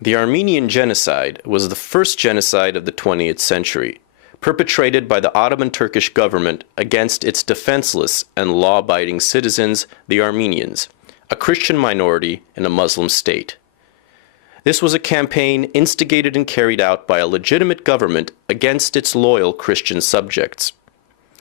The Armenian Genocide was the first genocide of the 20th century, perpetrated by the Ottoman Turkish government against its defenseless and law-abiding citizens, the Armenians, a Christian minority in a Muslim state. This was a campaign instigated and carried out by a legitimate government against its loyal Christian subjects.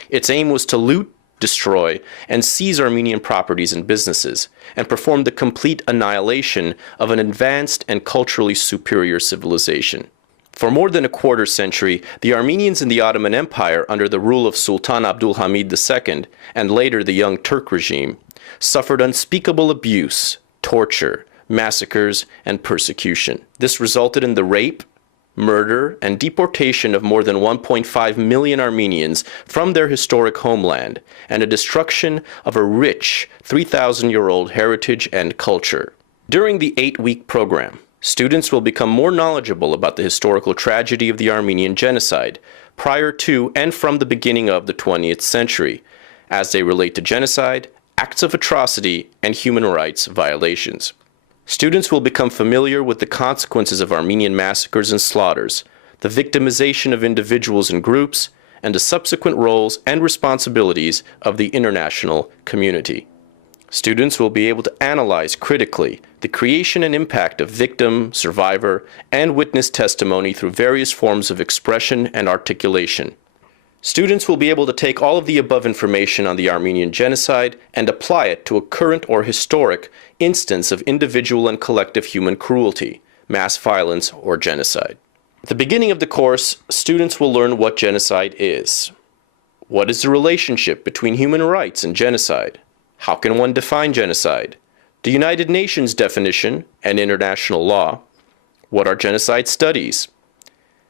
Its aim was to loot, destroy, and seize Armenian properties and businesses, and perform the complete annihilation of an advanced and culturally superior civilization. For more than a quarter century, the Armenians in the Ottoman Empire, under the rule of Sultan Abdulhamid II, and later the Young Turk regime, suffered unspeakable abuse, torture, massacres, and persecution. This resulted in the rape, murder, and deportation of more than 1.5 million Armenians from their historic homeland, and a destruction of a rich 3,000-year-old heritage and culture. During the 8-week program, students will become more knowledgeable about the historical tragedy of the Armenian Genocide prior to and from the beginning of the 20th century, as they relate to genocide, acts of atrocity, and human rights violations. Students will become familiar with the consequences of Armenian massacres and slaughters, the victimization of individuals and groups, and the subsequent roles and responsibilities of the international community. Students will be able to analyze critically the creation and impact of victim, survivor, and witness testimony through various forms of expression and articulation. Students will be able to take all of the above information on the Armenian Genocide and apply it to a current or historic instance of individual and collective human cruelty, mass violence, or genocide. At the beginning of the course, students will learn what genocide is. What is the relationship between human rights and genocide? How can one define genocide? The United Nations definition and international law. What are genocide studies?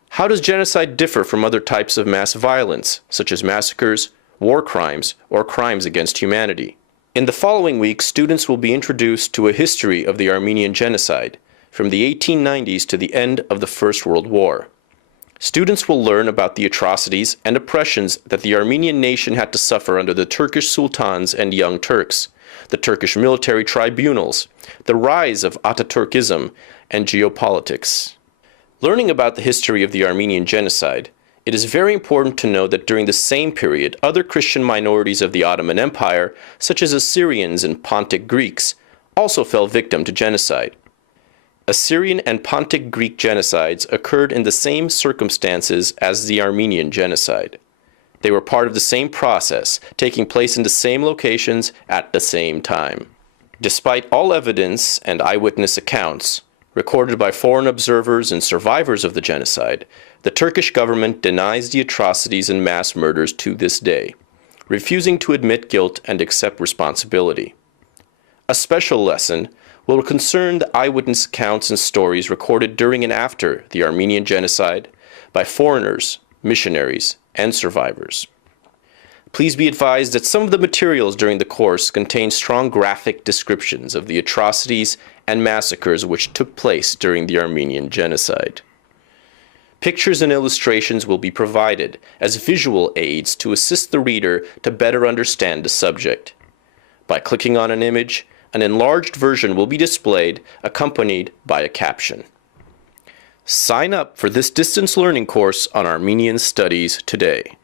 How does genocide differ from other types of mass violence, such as massacres, war crimes, or crimes against humanity? In the following weeks, students will be introduced to a history of the Armenian Genocide, from the 1890s to the end of the First World War. Students will learn about the atrocities and oppressions that the Armenian nation had to suffer under the Turkish sultans and Young Turks, the Turkish military tribunals, the rise of Ataturkism, and geopolitics. Learning about the history of the Armenian Genocide, it is very important to know that during the same period, other Christian minorities of the Ottoman Empire, such as Assyrians and Pontic Greeks, also fell victim to genocide. Assyrian and Pontic Greek genocides occurred in the same circumstances as the Armenian Genocide. They were part of the same process, taking place in the same locations at the same time. Despite all evidence and eyewitness accounts, recorded by foreign observers and survivors of the genocide, the Turkish government denies the atrocities and mass murders to this day, refusing to admit guilt and accept responsibility. A special lesson will concern the eyewitness accounts and stories recorded during and after the Armenian Genocide by foreigners, missionaries, and survivors. Please be advised that some of the materials during the course contain strong graphic descriptions of the atrocities and massacres which took place during the Armenian Genocide. Pictures and illustrations will be provided as visual aids to assist the reader to better understand the subject. By clicking on an image, an enlarged version will be displayed, accompanied by a caption. Sign up for this distance learning course on Armenian Studies today.